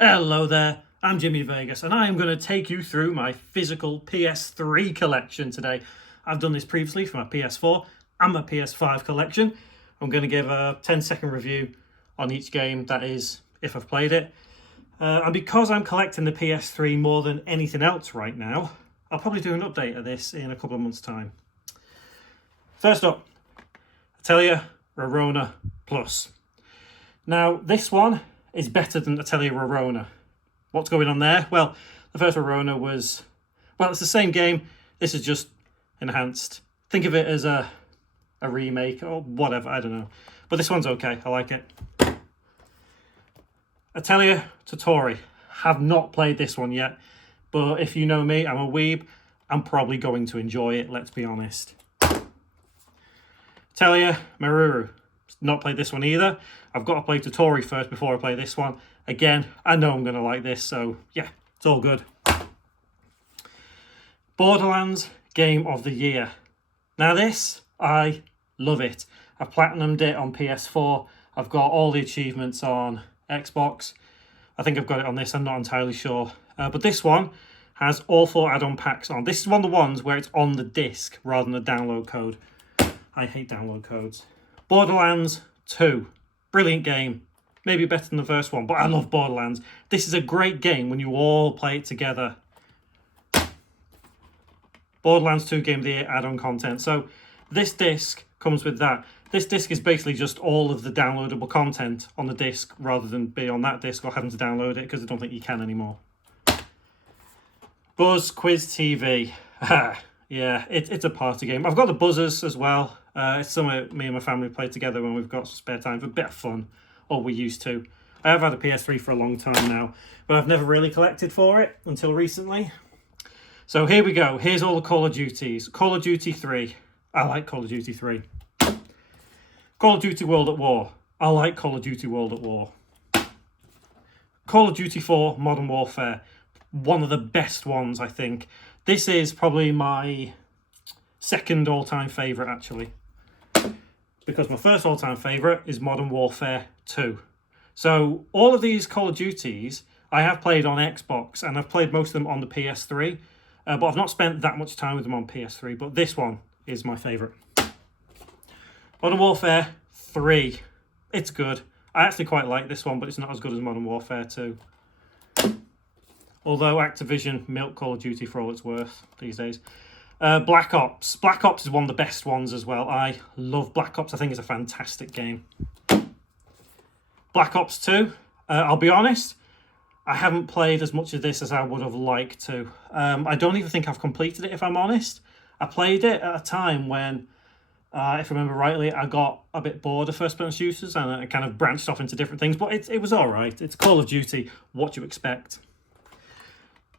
Hello there, I'm Jimmy Vegas and I am going to take you through my physical PS3 collection today. I've done this previously for my PS4 and my PS5 collection. I'm going to give a 10-second review on each game, that is, if I've played it. And because I'm collecting the PS3 more than anything else right now, I'll probably do an update of this in a couple of months' time. First up, Atelier Rorona Plus. Now, this one is better than Atelier Rorona. What's going on there? Well, the first Rorona was... well, it's the same game. This is just enhanced. Think of it as a remake or whatever, I don't know. But this one's okay, I like it. Atelier Totori. Have not played this one yet. But if you know me, I'm a weeb. I'm probably going to enjoy it, let's be honest. Atelier Maruru. Not played this one either. I've got to play Totori first before I play this one. Again, I know I'm going to like this, so yeah, it's all good. Borderlands Game of the Year. Now this, I love it. I've platinumed it on PS4. I've got all the achievements on Xbox. I think I've got it on this, I'm not entirely sure. But this one has all 4 add-on packs on. This is one of the ones where it's on the disc rather than a download code. I hate download codes. Borderlands 2. Brilliant game. Maybe better than the first one, but I love Borderlands. This is a great game when you all play it together. Borderlands 2 Game of the Year add-on content. So this disc comes with that. This disc is basically just all of the downloadable content on the disc rather than be on that disc or having to download it, because I don't think you can anymore. Buzz Quiz TV. Yeah, it's a party game. I've got the buzzers as well. It's something me and my family play together when we've got some spare time for a bit of fun, or we used to. I have had a PS3 for a long time now, but I've never really collected for it until recently. So here we go. Here's all the Call of Duties. Call of Duty 3. I like Call of Duty 3. Call of Duty World at War. I like Call of Duty World at War. Call of Duty 4 Modern Warfare. One of the best ones, I think. This is probably my second all-time favourite, actually. Because my first all-time favourite is Modern Warfare 2. So all of these Call of Duties I have played on Xbox, and I've played most of them on the PS3. But I've not spent that much time with them on PS3. But this one is my favourite. Modern Warfare 3. It's good. I actually quite like this one, but it's not as good as Modern Warfare 2. Although Activision milk Call of Duty for all it's worth these days. Black Ops. Black Ops is one of the best ones as well. I love Black Ops. I think it's a fantastic game. Black Ops 2. I'll be honest, I haven't played as much of this as I would have liked to. I don't even think I've completed it, if I'm honest. I played it at a time when, if I remember rightly, I got a bit bored of first-person shooters and I kind of branched off into different things. But it was all right. It's Call of Duty. What do you expect?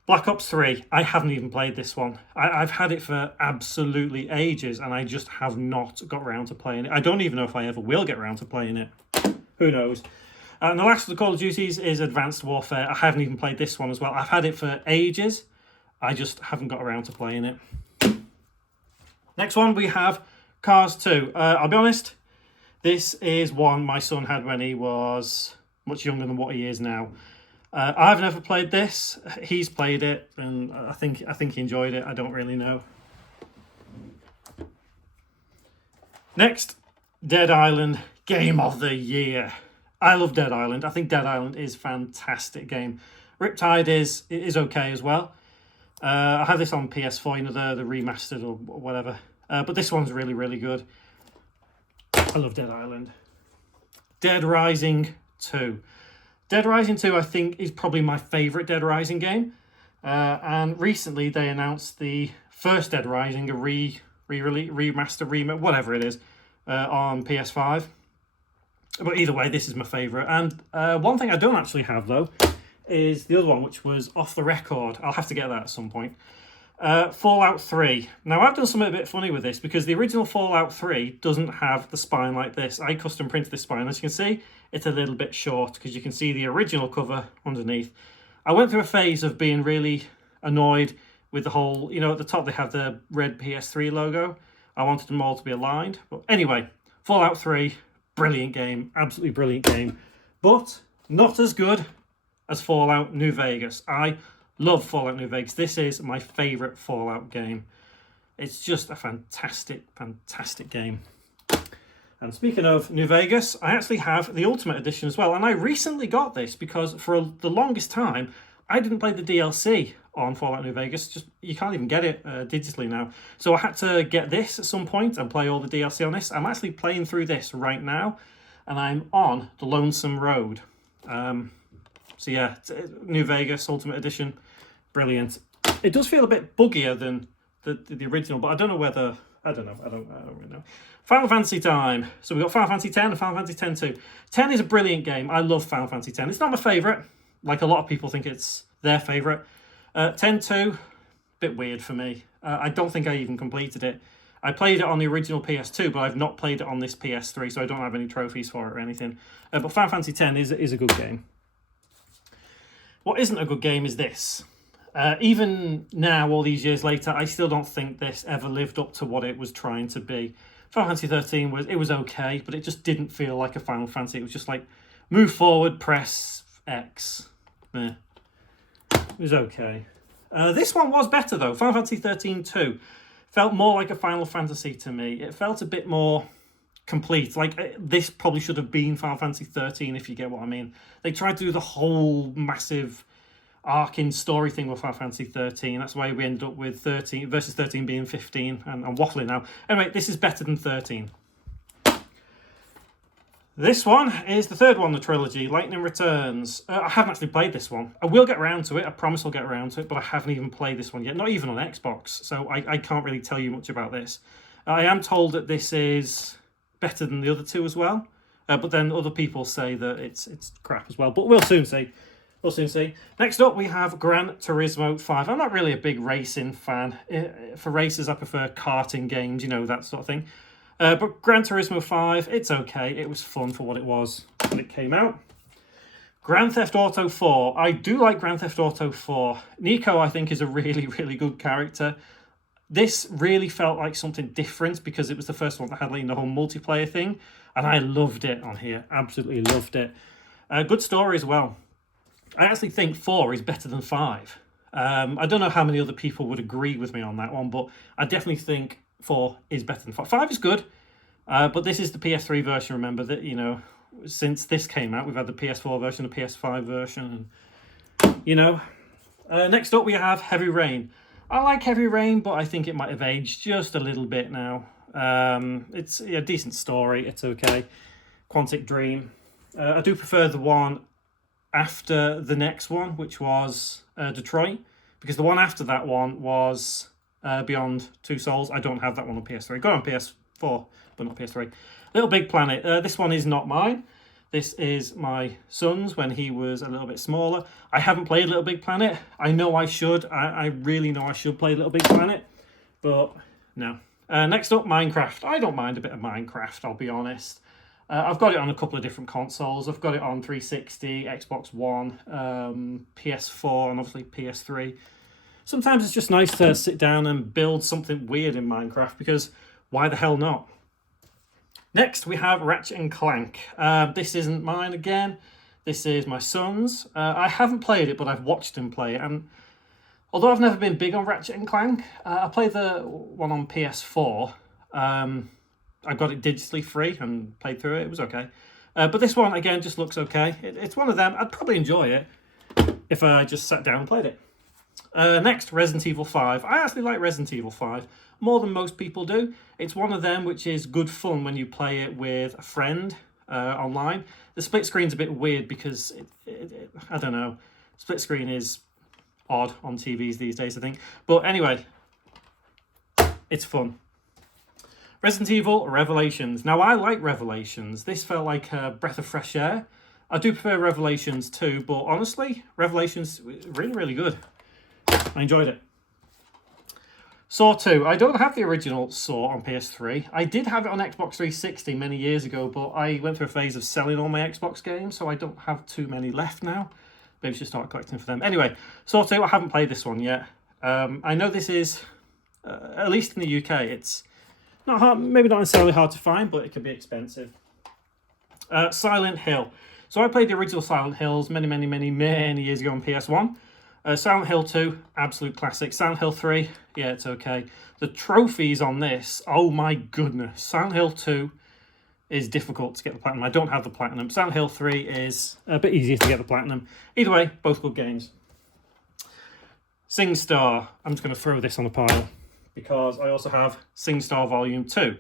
Black Ops 3, I haven't even played this one. I've had it for absolutely ages and I just have not got around to playing it. I don't even know if I ever will get around to playing it. Who knows? And the last of the Call of Duties is Advanced Warfare. I haven't even played this one as well. I've had it for ages. I just haven't got around to playing it. Next one, we have Cars 2. I'll be honest, this is one my son had when he was much younger than what he is now. I've never played this. He's played it, and I think he enjoyed it. I don't really know. Next, Dead Island Game of the Year. I love Dead Island. I think Dead Island is a fantastic game. Riptide is okay as well. I have this on PS4, you know, the remastered or whatever. But this one's really, really good. I love Dead Island. Dead Rising 2. Dead Rising 2, I think, is probably my favourite Dead Rising game. And recently they announced the first Dead Rising, a remaster, remake, whatever it is, on PS5. But either way, this is my favourite. And one thing I don't actually have, though, is the other one, which was Off the Record. I'll have to get that at some point. Fallout 3. Now, I've done something a bit funny with this, because the original Fallout 3 doesn't have the spine like this. I custom printed this spine. As you can see, it's a little bit short, because you can see the original cover underneath. I went through a phase of being really annoyed with the whole, you know, at the top they have the red PS3 logo. I wanted them all to be aligned. But anyway, Fallout 3, brilliant game, absolutely brilliant game. But not as good as Fallout New Vegas. I love Fallout New Vegas. This is my favourite Fallout game. It's just a fantastic, fantastic game. And speaking of New Vegas, I actually have the Ultimate Edition as well. And I recently got this because for the longest time, I didn't play the DLC on Fallout New Vegas. Just you can't even get it digitally now. So I had to get this at some point and play all the DLC on this. I'm actually playing through this right now. And I'm on the Lonesome Road. So yeah, New Vegas Ultimate Edition. Brilliant. It does feel a bit buggier than the original, but I don't know whether... I don't really know. Final Fantasy time. So we've got Final Fantasy X and Final Fantasy X-2. 10 is a brilliant game. I love Final Fantasy X. It's not my favourite. Like a lot of people think it's their favourite. X-2, bit weird for me. I don't think I even completed it. I played it on the original PS2, but I've not played it on this PS3, so I don't have any trophies for it or anything. But Final Fantasy X is a good game. What isn't a good game is this. Even now, all these years later, I still don't think this ever lived up to what it was trying to be. Final Fantasy 13 was okay, but it just didn't feel like a Final Fantasy. It was just like, move forward, press X. It was okay. This one was better, though. Final Fantasy 13-2 felt more like a Final Fantasy to me. It felt a bit more complete. Like, this probably should have been Final Fantasy 13, if you get what I mean. They tried to do the whole massive arcing story thing with Final Fantasy 13. That's why we ended up with 13 versus 13 being 15. And I'm waffling now. Anyway, this is better than 13. This one is the third one in the trilogy, Lightning Returns. I haven't actually played this one. I will get around to it. I promise I'll get around to it, but I haven't even played this one yet. Not even on Xbox, so I can't really tell you much about this. I am told that this is better than the other two as well, but then other people say that it's crap as well. But we'll soon see. We'll soon see. Next up, we have Gran Turismo 5. I'm not really a big racing fan. For races, I prefer karting games, you know, that sort of thing. But Gran Turismo 5, it's okay. It was fun for what it was when it came out. Grand Theft Auto 4. I do like Grand Theft Auto 4. Nico, I think, is a really, really good character. This really felt like something different because it was the first one that had like the whole multiplayer thing. And I loved it on here. Absolutely loved it. Good story as well. I actually think 4 is better than 5. I don't know how many other people would agree with me on that one, but I definitely think 4 is better than 5. 5 is good, but this is the PS3 version. Remember that, you know, since this came out, we've had the PS4 version, the PS5 version, and, you know. Next up, we have Heavy Rain. I like Heavy Rain, but I think it might have aged just a little bit now. It's a decent story. It's okay. Quantic Dream. I do prefer the one after the next one, which was Detroit, because the one after that one was Beyond Two Souls. I don't have that one on PS3. Got it on PS4, but not PS3. Little Big Planet. This one is not mine. This is my son's when he was a little bit smaller. I haven't played Little Big Planet. I know I should. I really know I should play Little Big Planet, but no. Next up, Minecraft. I don't mind a bit of Minecraft, I'll be honest. I've got it on a couple of different consoles. I've got it on 360, Xbox One, PS4, and obviously PS3. Sometimes it's just nice to sit down and build something weird in Minecraft, because why the hell not? Next, we have Ratchet and Clank. This isn't mine again. This is my son's. I haven't played it, but I've watched him play it. And although I've never been big on Ratchet and Clank, I played the one on PS4. I got it digitally free and played through it. It was okay. But this one, again, just looks okay. It's one of them. I'd probably enjoy it if I just sat down and played it. Next, Resident Evil 5. I actually like Resident Evil 5 more than most people do. It's one of them which is good fun when you play it with a friend online. The split screen's a bit weird because, I don't know, split screen is odd on TVs these days, I think. But anyway, it's fun. Resident Evil Revelations. Now, I like Revelations. This felt like a breath of fresh air. I do prefer Revelations too, but honestly, Revelations really, really good. I enjoyed it. Saw 2. I don't have the original Saw on PS3. I did have it on Xbox 360 many years ago, but I went through a phase of selling all my Xbox games, so I don't have too many left now. Maybe I should start collecting for them. Anyway, Saw 2, I haven't played this one yet. I know this is, at least in the UK, it's not hard, maybe not necessarily hard to find, but it can be expensive. Silent Hill. So I played the original Silent Hills many years ago on PS1. Silent Hill 2, absolute classic. Silent Hill 3, yeah, it's okay. The trophies on this, oh my goodness. Silent Hill 2 is difficult to get the platinum. I don't have the platinum. Silent Hill 3 is a bit easier to get the platinum. Either way, both good games. SingStar. I'm just going to throw this on a pile because I also have SingStar Volume 2.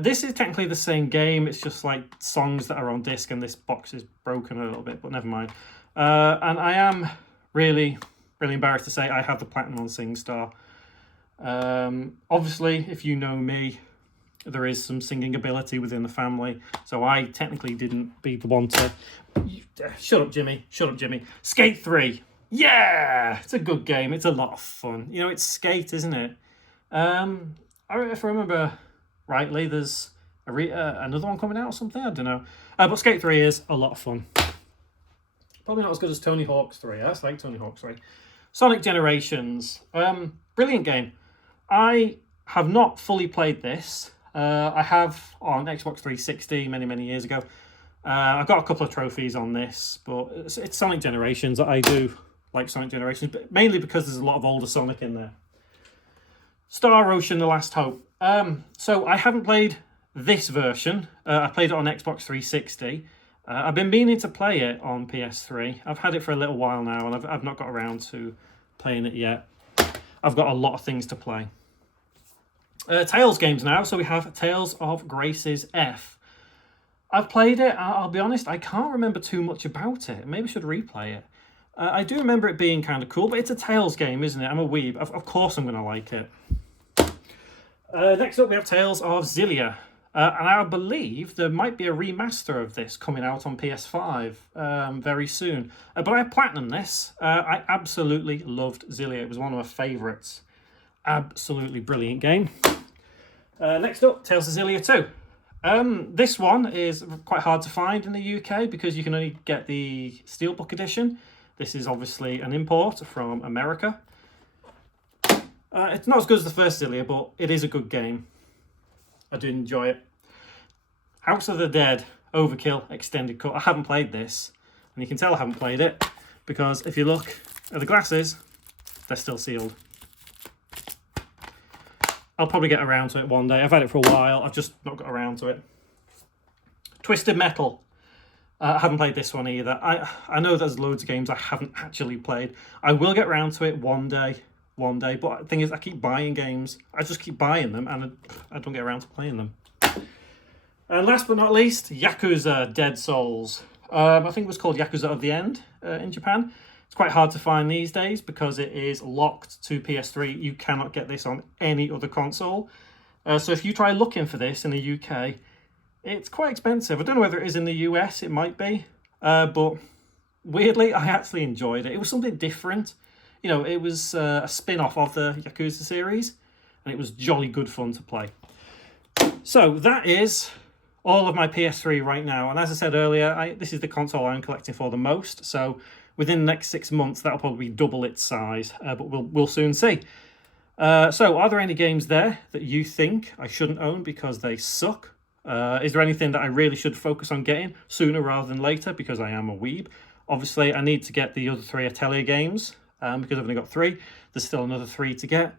This is technically the same game. It's just like songs that are on disc, and this box is broken a little bit, but never mind. And I am really embarrassed to say I have the platinum on SingStar. Obviously, if you know me, there is some singing ability within the family, so I technically didn't be the one to... Shut up, Jimmy. Shut up, Jimmy. Skate 3. Yeah! It's a good game. It's a lot of fun. You know, it's Skate, isn't it? If I remember rightly, there's another one coming out or something. I don't know. But Skate 3 is a lot of fun. Probably not as good as Tony Hawk's 3. I like Tony Hawk's 3. Sonic Generations. Brilliant game. I have not fully played this. I have on Xbox 360 many years ago. I've got a couple of trophies on this, but it's Sonic Generations. I do like Sonic Generations, but mainly because there's a lot of older Sonic in there. Star Ocean: The Last Hope. So I haven't played this version. I played it on Xbox 360. I've been meaning to play it on PS3. I've had it for a little while now, and I've not got around to playing it yet. I've got a lot of things to play. Tales games now. So we have Tales of Grace's F. I've played it. I'll be honest, I can't remember too much about it. Maybe I should replay it. I do remember it being kind of cool, but it's a Tales game, isn't it? I'm a weeb. Of course I'm going to like it. Next up, we have Tales of Xillia. And I believe there might be a remaster of this coming out on PS5 very soon. But I platinumed this. I absolutely loved Xillia. It was one of my favourites. Absolutely brilliant game. Next up, Tales of Xillia 2. This one is quite hard to find in the UK because you can only get the Steelbook edition. This is obviously an import from America. It's not as good as the first Xillia, but it is a good game. I do enjoy it. House of the Dead Overkill Extended Cut. I haven't played this, and you can tell I haven't played it because if you look at the glasses, they're still sealed. I'll probably get around to it one day. I've had it for a while. I've just not got around to it. Twisted Metal. I haven't played this one either. I know there's loads of games I haven't actually played. I will get around to it one day. But the thing is, I keep buying games. I just keep buying them, and I don't get around to playing them. And last but not least, Yakuza Dead Souls. I think it was called Yakuza of the End in Japan. It's quite hard to find these days because it is locked to PS3. You cannot get this on any other console. So if you try looking for this in the UK, it's quite expensive. I don't know whether it is in the US, it might be. But weirdly, I actually enjoyed it. It was something different. You know, it was a spin-off of the Yakuza series, and it was jolly good fun to play. So that is all of my PS3 right now. And as I said earlier, this is the console I'm collecting for the most. So within the next 6 months, that'll probably double its size, but we'll soon see. So are there any games there that you think I shouldn't own because they suck? Is there anything that I really should focus on getting sooner rather than later because I am a weeb? Obviously, I need to get the other 3 Atelier games. Because I've only got 3. There's still another 3 to get.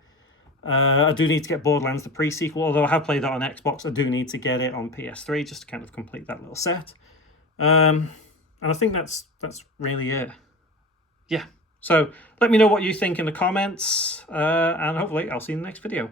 I do need to get Borderlands, the pre-sequel, although I have played that on Xbox. I do need to get it on PS3 just to kind of complete that little set. And I think that's really it. Yeah. So let me know what you think in the comments, and hopefully I'll see you in the next video.